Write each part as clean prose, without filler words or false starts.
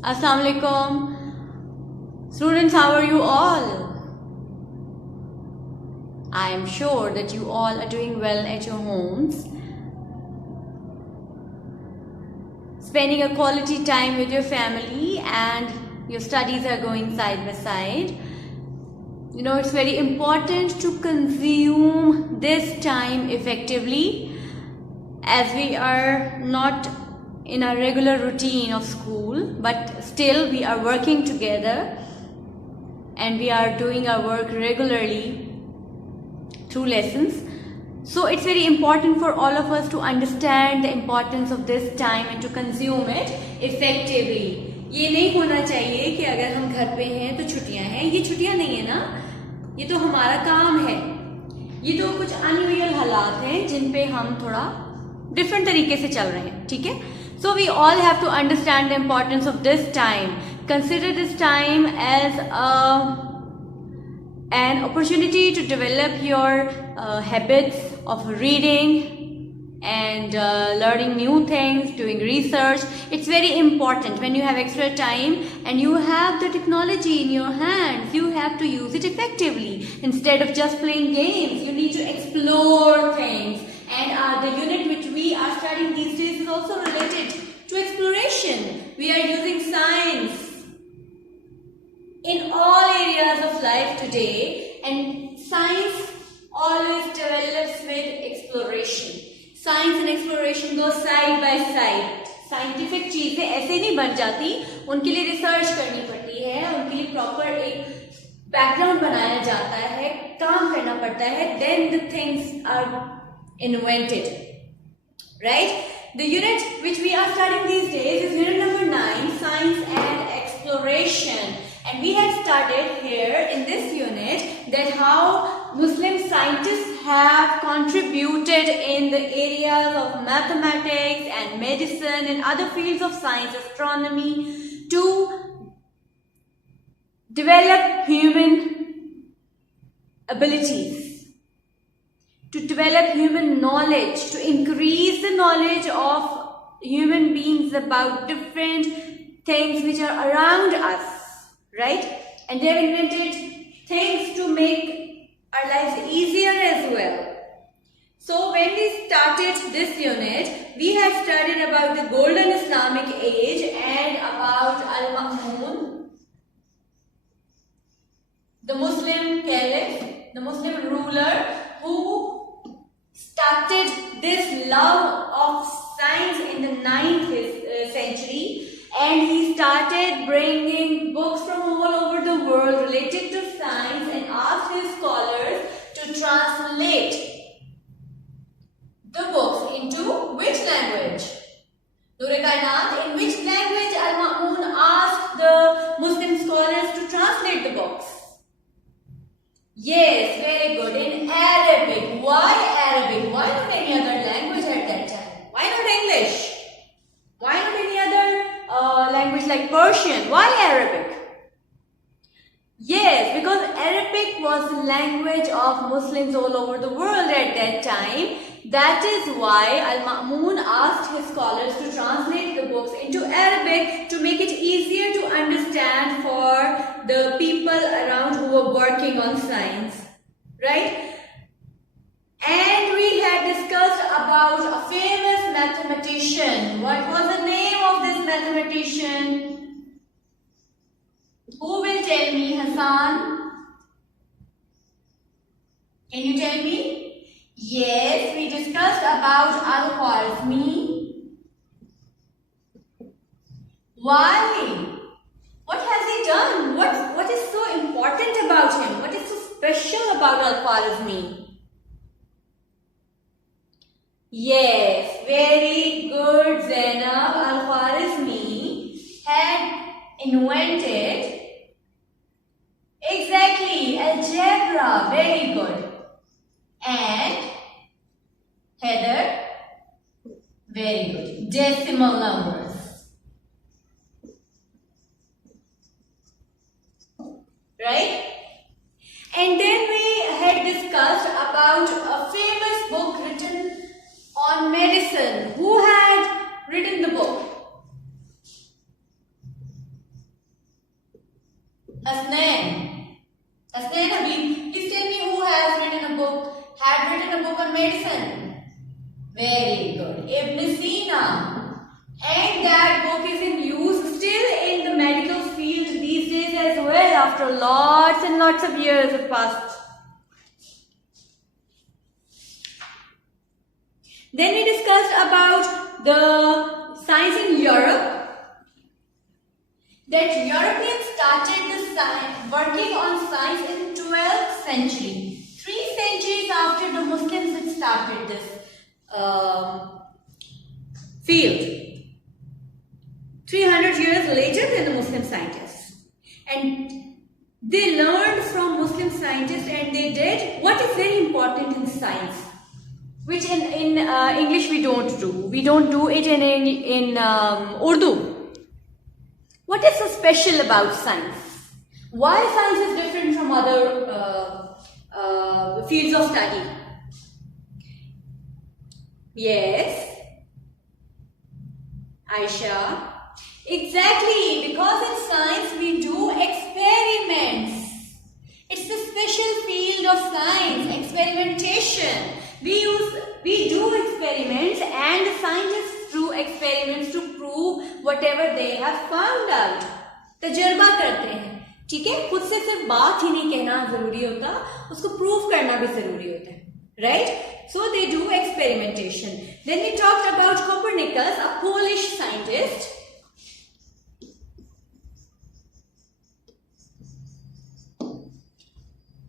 Assalamu alaikum. Students, how are you all? I am sure that you all are doing well at your homes, spending a quality time with your family, and your studies are going side by side. You know, it's very important to consume this time effectively, as we are not in a regular routine of school, but still we are working together and we are doing our work regularly through lessons. So it's very important for all of us to understand the importance of this time and to consume it effectively. ये नहीं होना चाहिए कि अगर हम घर पे हैं तो छुट्टियां हैं. ये छुट्टियां नहीं है ना, ये तो हमारा काम है. ये तो कुछ अनरियल हालात हैं जिन पे हम थोड़ा डिफरेंट तरीके से चल रहे हैं. ठीक है. So we all have to understand the importance of this time. Consider this time as an opportunity to develop your habits of reading and learning new things, doing research. It's very important when you have extra time and you have the technology in your hands. You have to use it effectively. Instead of just playing games, you need to explore things. And the unit which we are studying these days is also related to exploration. We are using science in all areas of life today, and science always develops with exploration. Science and exploration go side by side. Scientific चीजें ऐसे नहीं बन जाती, उनके लिए research करनी पड़ती है, उनके लिए प्रॉपर एक बैकग्राउंड बनाया जाता है, काम करना पड़ता है, then the things are invented, right? The unit which we are studying these days is unit number 9, Science and Exploration. And we have studied here in this unit that how Muslim scientists have contributed in the areas of mathematics and medicine and other fields of science, astronomy, to develop human abilities, to develop human knowledge, to increase the knowledge of human beings about different things which are around us, right? And they have invented things to make our lives easier as well. So when we started this unit, we have studied about the golden Islamic age and about Al-Ma'mun, the Muslim caliph, the Muslim ruler who started this love of science in the 9th century, and he started bringing books from all over the world related to science and asked his scholars to translate the books into which language? Nur-e-Kainat, in which language Al-Ma'mun asked the Muslim scholars to translate the books? Yes, very good. In Arabic. Why Arabic? Why not any other language at that time? Why not English? Why not any other language like Persian? Why Arabic? Yes, because Arabic was the language of Muslims all over the world at that time. That is why Al-Ma'mun asked his scholars to translate the books into Arabic to make it easier to understand for the people around who were working on science, right? And we had discussed about a famous mathematician. What was the name of this mathematician? Who will tell me, Hassan? Can you tell me? Yes, we discussed about Al-Khwarizmi. Why? What has he done? What is so important about him? What is so special about Al-Khwarizmi? Yes, very good, Zainab. Al-Khwarizmi had invented exactly algebra. Very good. And Heather, very good. Decimal numbers. Right? And then we had discussed about a famous book written on medicine. Who had written the book? Hasnain. Hasnain Habib. Please tell me who has written a book, had written a book on medicine. Very good. Ibn Sina. And that book is in use still in the medical field these days as well, after lots and lots of years have passed. Then we discussed about the science in Europe. That Europeans started the working on science in 12th century. 3 centuries after the Muslims had started this field. 300 years later than the Muslim scientists. And they learned from Muslim scientists and they did what is very important in science, which in English we don't do. We don't do it in Urdu. What is so special about science? Why science is different from other fields of study? Yes, Aisha. Exactly, because in science we do experiments. It's the special field of science, experimentation. We do experiments and the scientists do experiments to prove whatever they have found out. तजर्बा करते हैं, ठीक है? खुद से सिर्फ बात ही नहीं कहना जरूरी होता, उसको प्रूव करना भी जरूरी होता है, right? So they do experimentation. Then we talked about Copernicus, a Polish scientist.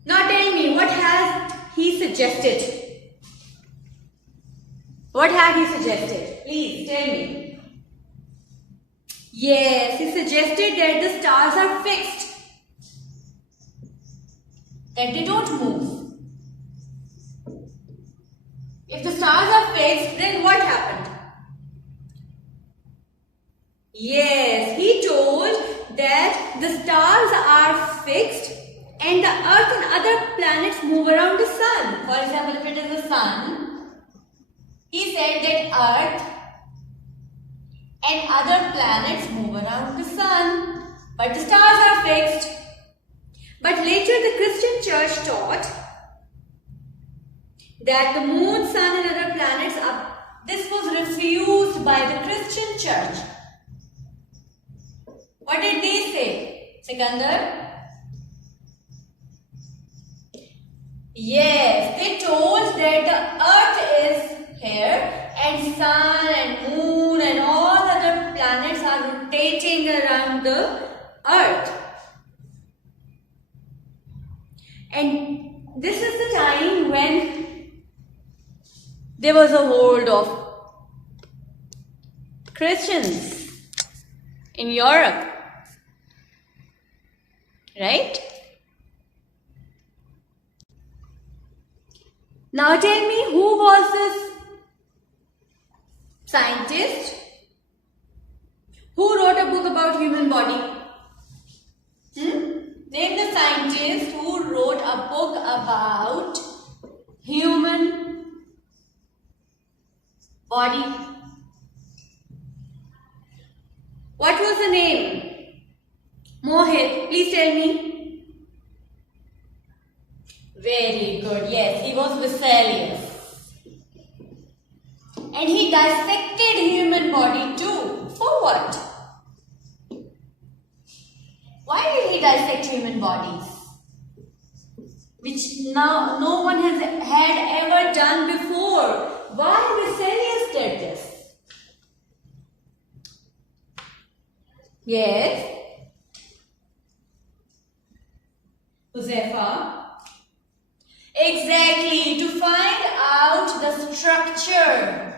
Now tell me, what has he suggested? What had he suggested? Please tell me. Yes, he suggested that the stars are fixed, that they don't move. If the stars are fixed, then what happened? Yes, he told that the stars are fixed and the earth and other planets move around the sun. For example, if it is the sun, he said that earth and other planets move around the sun, but the stars are fixed. But later the Christian church taught that the moon, sun and other planets are, this was refused by the Christian church. What did they say, Sikandar? Yes, they told that the earth is here and sun and moon and all other planets are rotating around the earth. And this is the time when there was a hold of Christians in Europe, right? Now tell me, who was this scientist who wrote a book about human body? Name the scientist who wrote a book about human body. What was the name? Mohit, please tell me. Very good. Yes, he was Vesalius. And he dissected human body too. For what? Why did he dissect human bodies? Which now no one has had ever done before. Why Vesalius did this? Yes. Josefa? Exactly, to find out the structure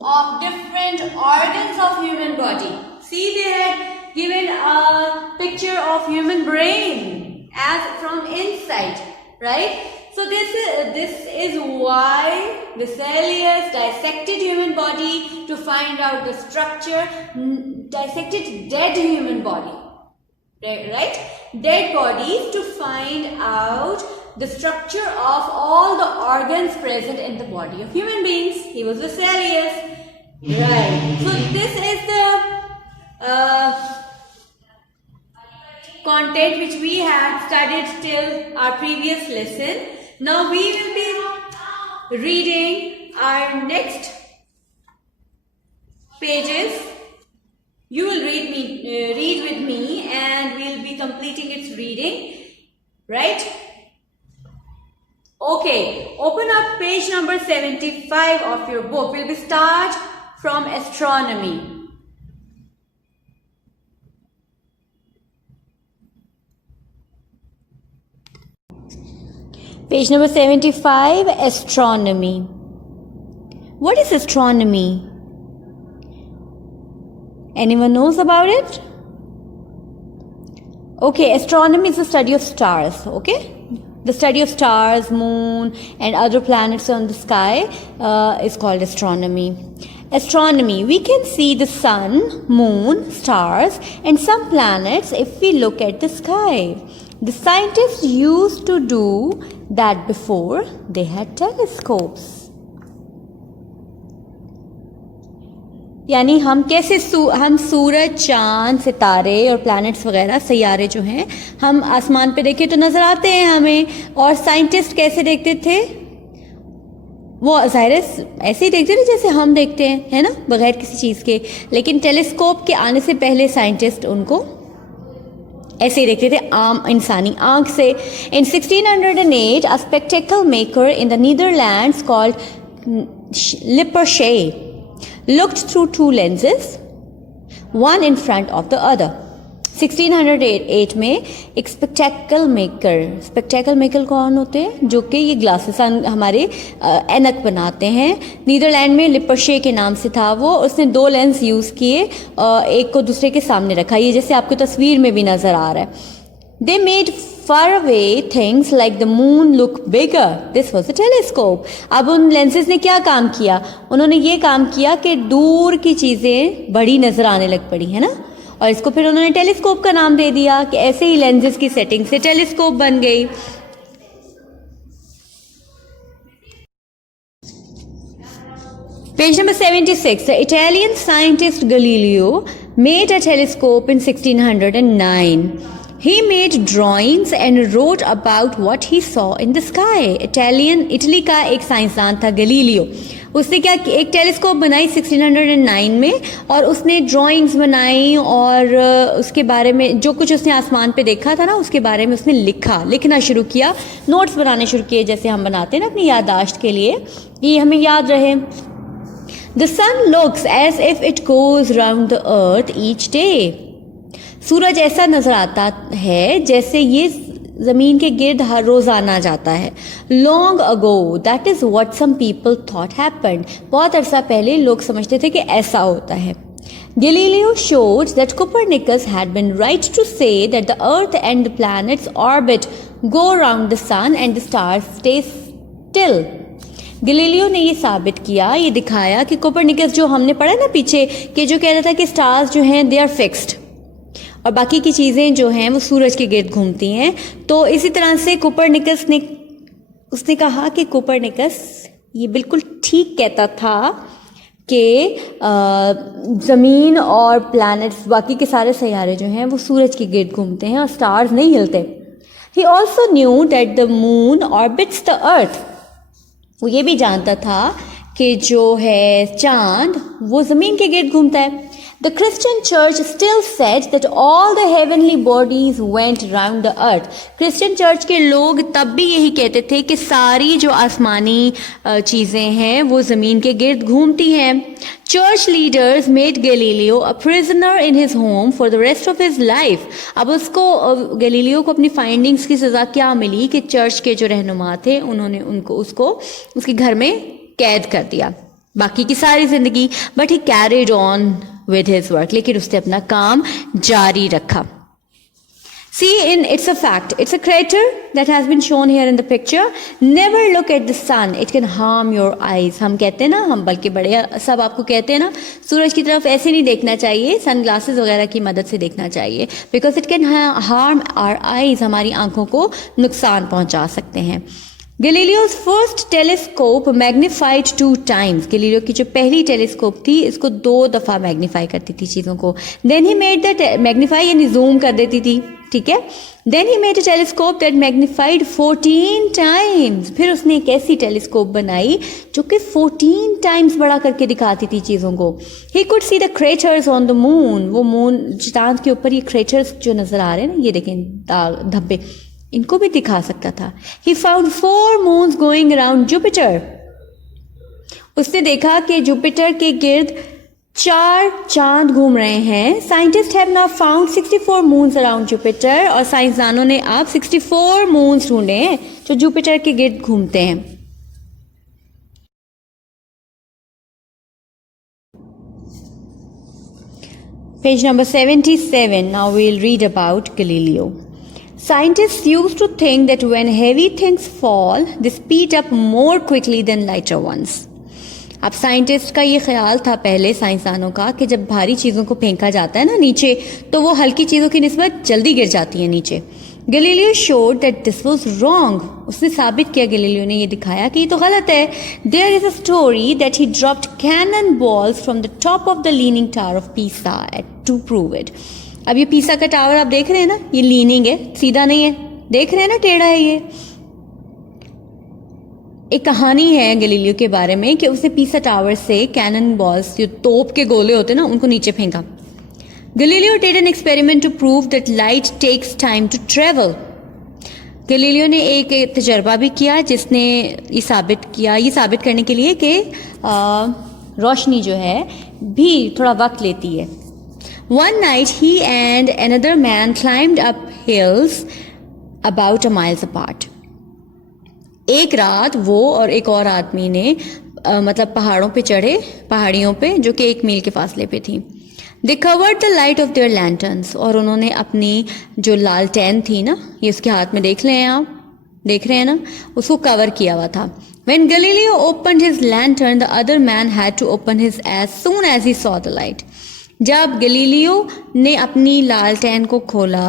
of different organs of human body. See, they had given a picture of human brain as from inside, right? So this is why Vesalius dissected human body to find out the structure, dissected dead human body, right? Dead bodies to find out the structure of all the organs present in the body of human beings. He was Vesalius, right? So this is the content which we had studied till our previous lesson. Now we will be reading our next pages. You will read with me, and we'll be completing its reading, right? Okay, open up page number 75 of your book. We'll be start from astronomy. Page number 75, astronomy. What is astronomy? Anyone knows about it? Okay, astronomy is the study of stars, okay? The study of stars, moon and other planets on the sky is called astronomy. Astronomy, we can see the sun, moon, stars and some planets if we look at the sky. The scientists used to do that before they had telescopes. यानी हम कैसे हम सूरज, चांद, सितारे और planets वगैरह सैयारे जो हैं हम आसमान पे देखें तो नज़र आते हैं हमें, और साइंटिस्ट कैसे देखते थे? वो ज़ाहिर ऐसे ही देखते थे जैसे हम देखते हैं, है ना, बगैर किसी चीज़ के। लेकिन टेलीस्कोप के आने से पहले साइंटिस्ट उनको ऐसे ही देखते थे आम इंसानी आँख से। इन 1608 a spectacle maker in the Netherlands called Lippershey looked through two lenses, one in front of the other. 1608 में एक स्पेक्टेकल मेकर कौन होते हैं? जो कि ये ग्लासेस हमारे ऐनक बनाते हैं। नीदरलैंड में लिपरशे के नाम से था वो। उसने दो लेंस यूज़ किए, एक को दूसरे के सामने रखा, ये जैसे आपको तस्वीर में भी नज़र आ रहा है। They made far away things like the moon look bigger. This was a telescope. अब उन लेंसेज ने क्या काम किया? उन्होंने ये काम किया कि दूर की चीज़ें बड़ी नज़र आने लग पड़ी, है ना, और इसको फिर उन्होंने टेलीस्कोप का नाम दे दिया कि ऐसे ही लेंसेज की सेटिंग से टेलीस्कोप बन गई। Page number 76. The Italian scientist Galileo made a telescope in 1609. He made drawings and wrote about what he saw in the sky. Italy का एक साइंसदान था गलीलियो। उसने क्या, एक टेलीस्कोप बनाई 1609 में, और उसने ड्राइंग्स बनाई और उसके बारे में जो कुछ उसने आसमान पे देखा था ना, उसके बारे में उसने लिखना शुरू किया, नोट्स बनाने शुरू किए, जैसे हम बनाते हैं ना अपनी याददाश्त के लिए, ये हमें याद रहे। The sun looks as if it goes round the earth each day. सूरज ऐसा नज़र आता है जैसे ये ज़मीन के गिर्द हर रोज़ आना जाता है। Long ago that is what some people thought happened. बहुत अरसा पहले लोग समझते थे कि ऐसा होता है। Galileo showed that Copernicus had been right to say that the earth and the planets orbit go round the sun and the stars stay still. Galileo ने ये साबित किया, ये दिखाया कि कोपरनिकस जो हमने पढ़ा ना पीछे, कि जो कह रहा था कि स्टार्स जो हैं दे आर फिक्स्ड और बाकी की चीज़ें जो हैं वो सूरज के गिर्द घूमती हैं। तो इसी तरह से कोपरनिकस ने उसने कहा कि कोपरनिकस ये बिल्कुल ठीक कहता था कि ज़मीन और प्लैनेट्स, बाकी के सारे सैयारे जो हैं वो सूरज के गिर्द घूमते हैं और स्टार्स नहीं हिलते। He also knew that the moon orbits the earth. वो ये भी जानता था कि जो है चांद वो ज़मीन के गिर्द घूमता है। The Christian church still said that all the heavenly bodies went round the earth. Christian church के लोग तब भी यही कहते थे कि सारी जो आसमानी चीज़ें हैं वो ज़मीन के गिर्द घूमती हैं। Church leaders made Galileo a prisoner in his home for the rest of his life. अब उसको गैलीलियो को अपनी फाइंडिंग्स की सज़ा क्या मिली कि चर्च के जो रहनुमा थे उन्होंने उसको उसके घर में कैद कर दिया बाकी की सारी ज़िंदगी। But he carried on with his work, लेकिन उसने अपना काम जारी रखा। See, it's a fact. It's a crater that has been shown here in the picture. Never look at the sun. It can harm your eyes. हम कहते हैं ना, हम बल्कि बड़े सब आपको कहते हैं ना, सूरज की तरफ ऐसे नहीं देखना चाहिए, सनग्लासेस वगैरह की मदद से देखना चाहिए, because it can harm our eyes. हमारी आंखों को नुकसान पहुंचा सकते हैं। गैलीलियो's first telescope magnified 2 times. Galileo की जो पहली टेलीस्कोप थी इसको 2 दफ़ा मैग्नीफाई करती थी चीज़ों को. Then he made that magnify यानी जूम कर देती थी, ठीक है. Then he made a telescope that magnified 14 times. फिर उसने एक ऐसी टेलीस्कोप बनाई जो कि 14 times बड़ा करके दिखाती थी चीज़ों को. He could see the craters on the moon. वो मून चांद के ऊपर ये craters जो नज़र आ रहे हैं ना, ये देखें धब्बे, इनको भी दिखा सकता था. He found 4 moons going around Jupiter. उसने देखा कि जुपिटर के गिर्द 4 चांद घूम रहे हैं. Scientist have now found 64 moons around Jupiter. और साइंसदानों ने अब 64 मून्स ढूंढे हैं जो जुपिटर के गिर्द घूमते हैं. Page number 77. Now we'll read about Galileo. Scientists used to think that when heavy things fall, they speed up more quickly than lighter ones. अब साइंटिस्ट का ये ख्याल था पहले, साइंसदानों का, कि जब भारी चीज़ों को फेंका जाता है ना नीचे, तो वो हल्की चीज़ों की निस्बत जल्दी गिर जाती हैं नीचे. Galileo showed that this was wrong. उसने साबित किया, गैलीलियो ने ये दिखाया कि ये तो गलत है. There is a story that he dropped cannon balls from the top of the leaning tower of Pisa to prove it. अब ये पीसा का टावर आप देख रहे हैं ना, ये लीनिंग है, सीधा नहीं है, देख रहे हैं ना, टेढ़ा है. ये एक कहानी है गैलीलियो के बारे में कि उसने पीसा टावर से कैनन बॉल्स, जो तोप के गोले होते हैं ना, उनको नीचे फेंका. Galileo did an experiment to prove that light takes time to travel. Galileo ने एक तजर्बा भी किया जिसने ये साबित करने के लिए कि रोशनी जो है भी थोड़ा वक्त लेती है. One night he and another man climbed up hills about a miles apart. एक रात वो और एक और आदमी ने मतलब पहाड़ों पे चढ़े, पहाड़ियों पे जो कि 1 मील के फासले पे थी. They covered the light of their lanterns. और उन्होंने अपनी जो लालटेन थी ना, ये उसके हाथ में देख रहे हैं ना, उसको कवर किया हुआ था. When Galileo opened his lantern, the other man had to open his as soon as he saw the light. जब गैलीलियो ने अपनी लालटेन को खोला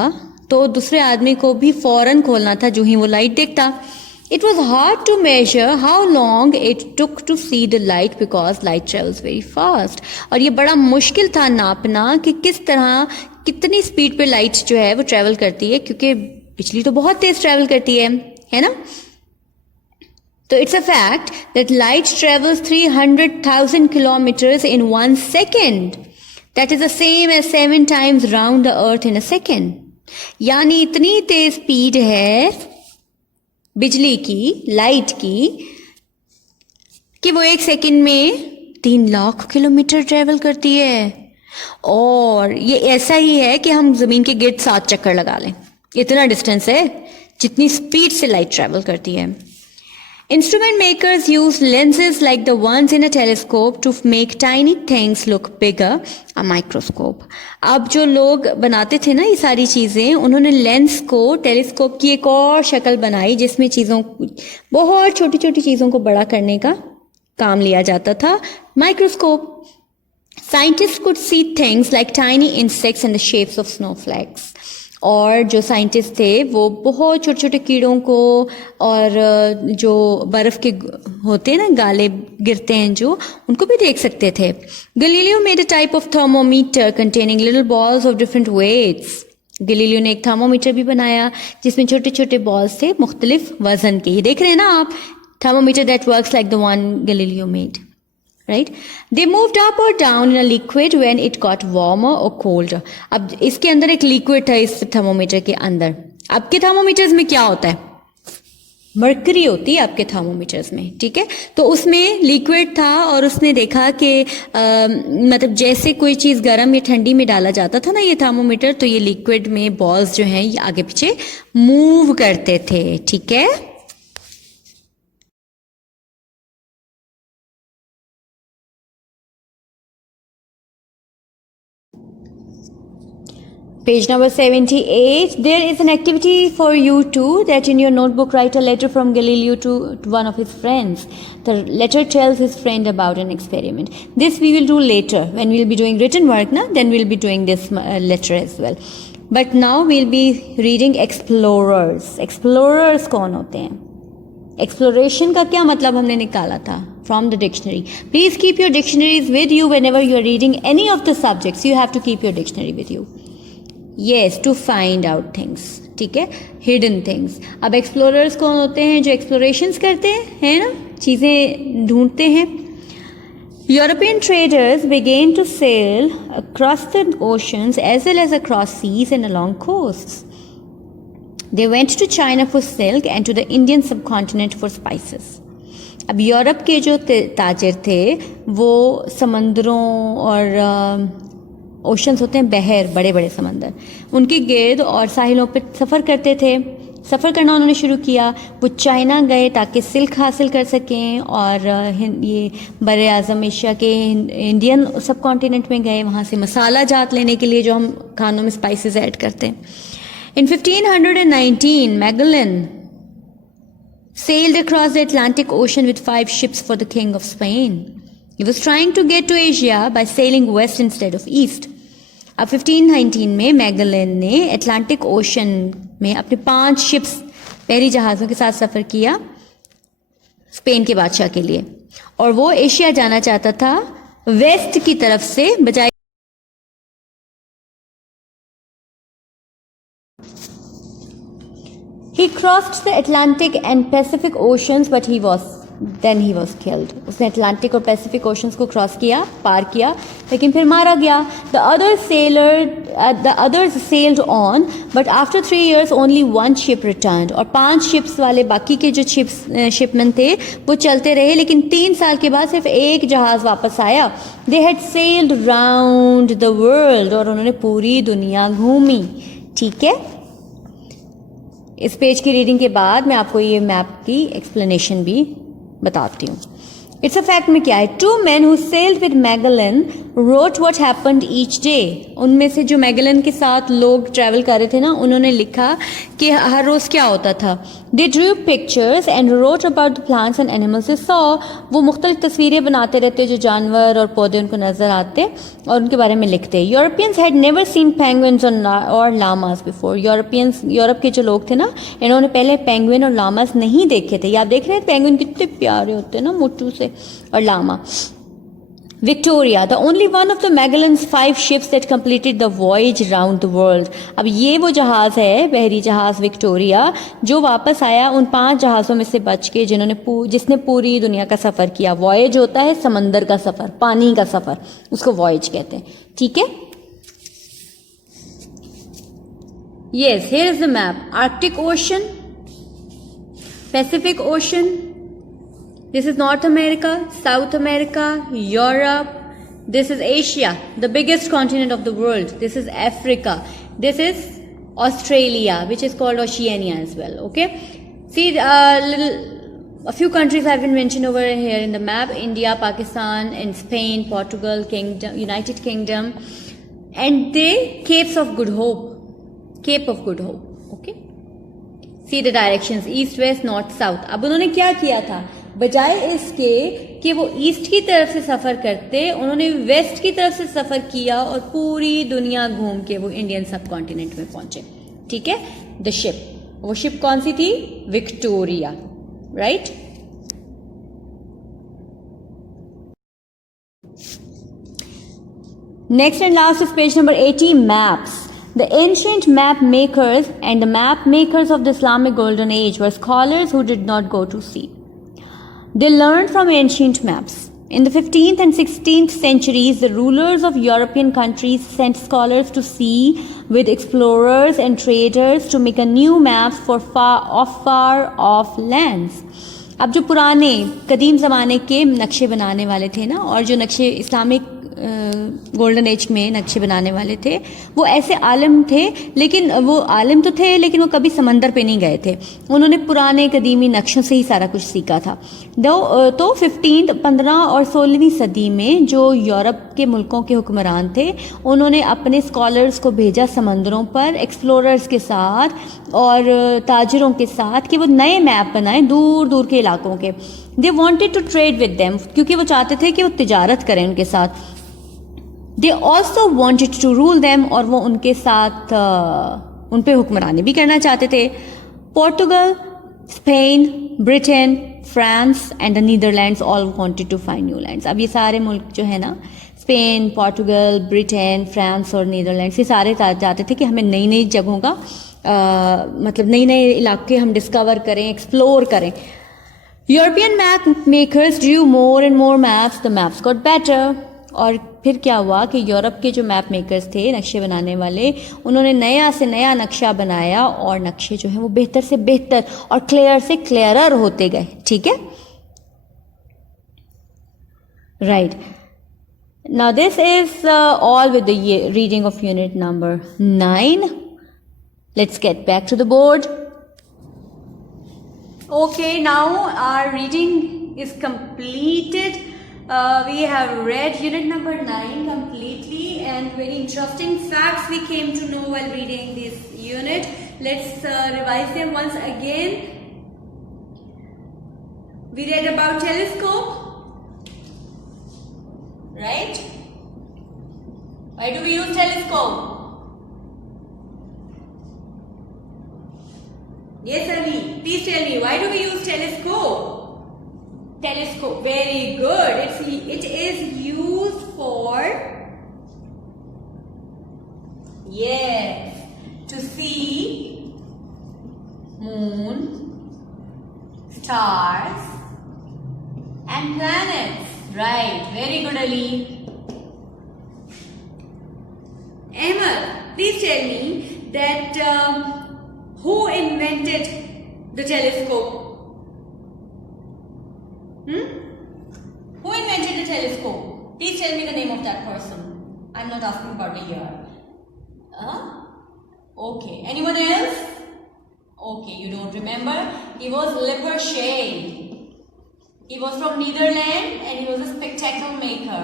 तो दूसरे आदमी को भी फौरन खोलना था जो ही वो लाइट देखता. It was hard to measure how long it took to see the light because light travels very fast. और ये बड़ा मुश्किल था नापना कि किस तरह, कितनी स्पीड पे लाइट जो है वो ट्रेवल करती है, क्योंकि बिजली तो बहुत तेज ट्रेवल करती है ना. तो it's a fact that light travels 300,000 kilometers in 1 second. That is the same as 7 times round the earth in a second. यानी इतनी तेज स्पीड है बिजली की, लाइट की, कि वो 1 सेकंड में 3 लाख किलोमीटर ट्रेवल करती है. और ये ऐसा ही है कि हम जमीन के गिर्द 7 चक्कर लगा लें, इतना डिस्टेंस है जितनी स्पीड से लाइट ट्रेवल करती है. Instrument makers use lenses like the ones in a telescope to make tiny things look bigger, a microscope. अब जो लोग बनाते थे ना ये सारी चीज़ें, उन्होंने लेंस को टेलीस्कोप की एक और शक्ल बनाई जिसमें बहुत छोटी छोटी चीज़ों को बड़ा करने का काम लिया जाता था, microscope. Scientists could see things like tiny insects in the shapes of snowflakes. और जो साइंटिस्ट थे वो बहुत छोटे छोटे कीड़ों को और जो बर्फ़ के होते हैं ना, गाले गिरते हैं जो, उनको भी देख सकते थे. Galileo made a type of thermometer containing little balls of different weights. Galileo ने एक थर्मोमीटर भी बनाया जिसमें छोटे छोटे बॉल्स थे मुख्तलिफ वजन के. ये देख रहे हैं ना आप, thermometer that works like the one Galileo made. Right? They moved up or down in a liquid when it got warmer or colder. अब इसके अंदर एक लिक्विड था, इस थर्मोमीटर के अंदर. आपके थर्मोमीटर्स में क्या होता है? मरकरी होती है आपके थर्मोमीटर्स में, ठीक है. तो उसमें लिक्विड था और उसने देखा कि मतलब जैसे कोई चीज़ गर्म या ठंडी में डाला जाता था ना ये थर्मोमीटर, तो ये लिक्विड में बॉल्स जो हैं ये आगे पीछे मूव करते थे, ठीक है. Page number 78. There is an activity for you too, that in your notebook write a letter from Galileo to one of his friends. The letter tells his friend about an experiment. This we will do later when we will be doing written work, then we will be doing this letter as well. But now we will be reading explorers. Explorers कौन होते हैं? Exploration का क्या मतलब हमने निकाला था from the dictionary. Please keep your dictionaries with you whenever you are reading any of the subjects. You have to keep your dictionary with you. Yes, to find out things. ठीक है, hidden things. अब explorers कौन होते हैं? जो explorations करते हैं, है ना, चीज़ें ढूंढते हैं. European traders began to sail across the oceans as well as across seas and along coasts. They went to China for silk and to the Indian subcontinent for spices. अब यूरोप के जो ताजिर थे वो समंदरों और ओशंस होते हैं, बहर, बड़े बड़े समंदर, उनके गिर्द और साहिलों पर सफ़र करते थे. सफ़र करना उन्होंने शुरू किया. वो चाइना गए ताकि सिल्क हासिल कर सकें और ये बर आज़म एशिया के इंडियन सब कॉन्टिनेंट में गए, वहाँ से मसाला जात लेने के लिए जो हम खानों में स्पाइसेस ऐड करते हैं. In 1519, Magellan sailed across the Atlantic Ocean with 5 ships for the King of Spain. He was trying to get to Asia by sailing west instead of east. अब 1519 में मैगलन ने अटलांटिक ओशन में अपने 5 ships, पहली जहाज़ों के साथ सफ़र किया स्पेन के बादशाह के लिए, और वो एशिया जाना चाहता था वेस्ट की तरफ से बजाय. He crossed the Atlantic and Pacific Oceans, but he was killed. उसने अटलांटिक और पैसिफिक ओशंस को क्रॉस किया, पार किया, लेकिन फिर मारा गया. The others sailed on, but after 3 years only 1 ship returned. और 5 शिप्स वाले बाकी के जो शिपमैन थे वो चलते रहे, लेकिन 3 साल के बाद सिर्फ एक जहाज़ वापस आया. They had sailed round the world, और उन्होंने पूरी दुनिया घूमी. ठीक है, इस पेज की रीडिंग के बाद मैं आपको ये मैप की एक्सप्लेनेशन भी बताती हूँ. इट्स अ फैक्ट में क्या है? 2 men who sailed with Magellan wrote what happened each day. उनमें से जो मैगलन के साथ लोग ट्रैवल कर रहे थे ना, उन्होंने लिखा कि हर रोज़ क्या होता था. They drew pictures and wrote about the plants and animals they saw. वो मुख्तलिफ तस्वीरें बनाते रहते जो जानवर और पौधे उनको नज़र आते और उनके बारे में लिखते. Europeans had never seen penguins or llamas before. Europe के जो लोग थे ना, इन्होंने पहले पेंगुइन और लामास नहीं देखे थे. आप देख रहे हैं पेंगुइन कितने प्यारे होते हैं ना, मोटू से, और Lama. Victoria, the only one of the Magellan's 5 ships that completed the voyage around the world. अब ये वो जहाज़ है, बहरी जहाज़ विक्टोरिया, जो वापस आया उन 5 जहाज़ों में से बच के, जिसने पूरी दुनिया का सफ़र किया. वॉयज होता है समंदर का सफ़र, पानी का सफ़र, उसको वॉयज कहते हैं. ठीक है. Yes, here is the map. Arctic Ocean, Pacific Ocean. This is North America, South America, Europe. This is Asia, the biggest continent of the world. This is Africa. This is Australia, which is called Oceania as well. Okay. See, a few countries have been mentioned over here in the map: India, Pakistan, and Spain, Portugal, United Kingdom, and the Capes of Good Hope. Cape of Good Hope. Okay. See the directions: east, west, north, south. अब उन्होंने क्या किया था? बजाय इसके कि वो east की तरफ से सफ़र करते, उन्होंने वेस्ट की तरफ से सफ़र किया और पूरी दुनिया घूम के वो इंडियन सब कॉन्टिनेंट में पहुंचे. ठीक है. द शिप, वो शिप कौन सी थी? Victoria. Right. Next and last is page number 80, maps. The ancient map makers and the map makers of the Islamic Golden Age were scholars who did not go to sea. They learned from ancient maps. In the 15th and 16th centuries, the rulers of European countries sent scholars to sea with explorers and traders to make a new maps for far off lands. अब जो पुराने कदीम ज़माने के नक्शे बनाने वाले थे ना, और जो नक्शे इस्लामिक गोल्डन एज में नक्शे बनाने वाले थे, वो ऐसे आलिम थे, लेकिन वो आलिम तो थे लेकिन वो कभी समंदर पे नहीं गए थे. उन्होंने पुराने कदीमी नक्शों से ही सारा कुछ सीखा था. तो 15 और 16वीं सदी में जो यूरोप के मुल्कों के हुक्मरान थे, उन्होंने अपने स्कॉलर्स को भेजा समंदरों पर एक्सप्लोरर्स के साथ और ताजरों के साथ कि वो नए मैप बनाएं दूर दूर के इलाकों के. They wanted to trade with them, क्योंकि वो चाहते थे कि वो तिजारत करें उनके साथ. They also wanted to rule them, और वो उनके साथ उन पे हुक्मरानी भी करना चाहते थे. Portugal Spain, Britain, France and the Netherlands all wanted to find new lands. अब ये सारे मुल्क जो है ना, स्पेन, पोर्टुगल, ब्रिटेन, फ्रांस और नीदरलैंड्स, ये सारे चाहते थे कि हमें नई नई जगहों का मतलब नई नए इलाके हम डिस्कवर करें, एक्सप्लोर करें. European map makers Drew more and more maps, the maps got better. और फिर क्या हुआ कि यूरोप के जो मैप मेकर्स थे, नक्शे बनाने वाले, उन्होंने नया से नया नक्शा बनाया और नक्शे जो है वो बेहतर से बेहतर और क्लियर से क्लियरर होते गए. ठीक है, right. Now this is all with the reading of unit number 9. Let's get back to the board. Okay, now our reading is completed. We have read unit number 9 completely, and very interesting facts we came to know while reading this unit. Let's revise them once again. We read about telescope. Right? Why do we use telescope? Yes, Ali. Please tell me, why do we use telescope? Telescope. Very good. It is used for, yes, to see moon, stars and planets. Right, very good, Ali. Ahmed, please tell me that who invented the telescope? Who invented the telescope? Please tell me the name of that person. I'm not asking about the year. Okay, anyone else? Okay, you don't remember? He was Lippershey. He was from Netherlands and he was a spectacle maker.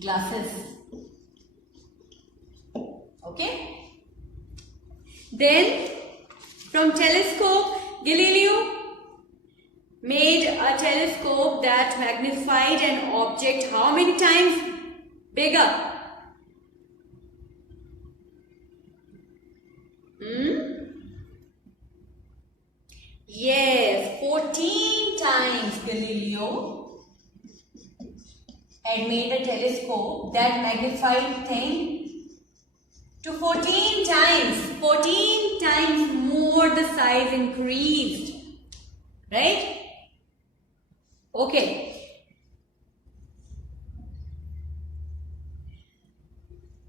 Glasses. Okay? Then, from telescope, Galileo made a telescope that magnified an object how many times bigger? Yes, 14 times Galileo had made a telescope that magnified thing to 14 times. 14 times more the size increased. Right? Okay.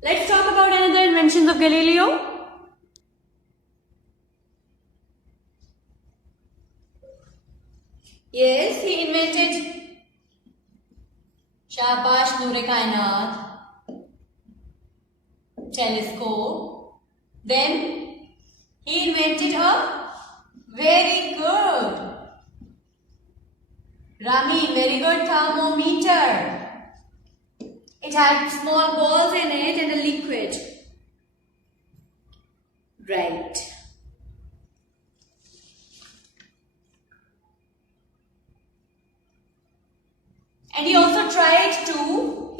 Let's talk about another inventions of Galileo. Yes, he invented Shabash Noor-e-Kainat telescope. Then he invented a very good Ramin, very good thermometer. It had small balls in it and a liquid. Right. And he also tried to,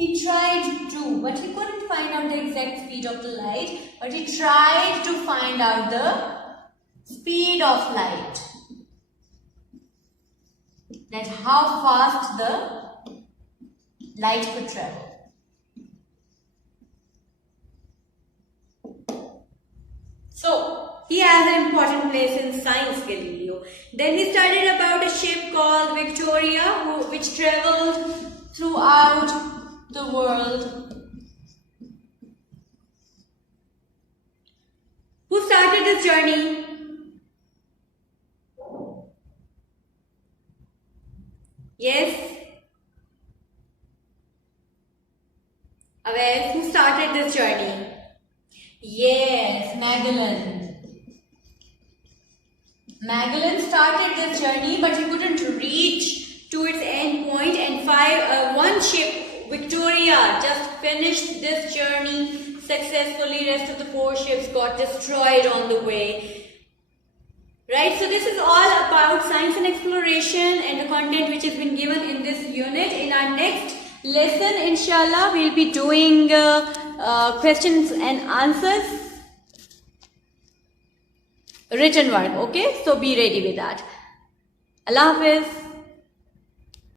but he couldn't find out the exact speed of the light, but he tried to find out the speed of light. That how fast the light could travel. So, he has an important place in science, Galileo. Then we studied about a ship called Victoria, which traveled throughout the world. Who started this journey? Yes? Awais, who started this journey? Yes, Magellan. Magellan started this journey, but he couldn't reach to its end point, and one ship, Victoria, just finished this journey successfully. Rest of the 4 ships got destroyed on the way. Right, so this is all about science and exploration and the content which has been given in this unit. In our next lesson, inshallah, we'll be doing questions and answers. written work. Okay, so be ready with that. Allah Hafiz.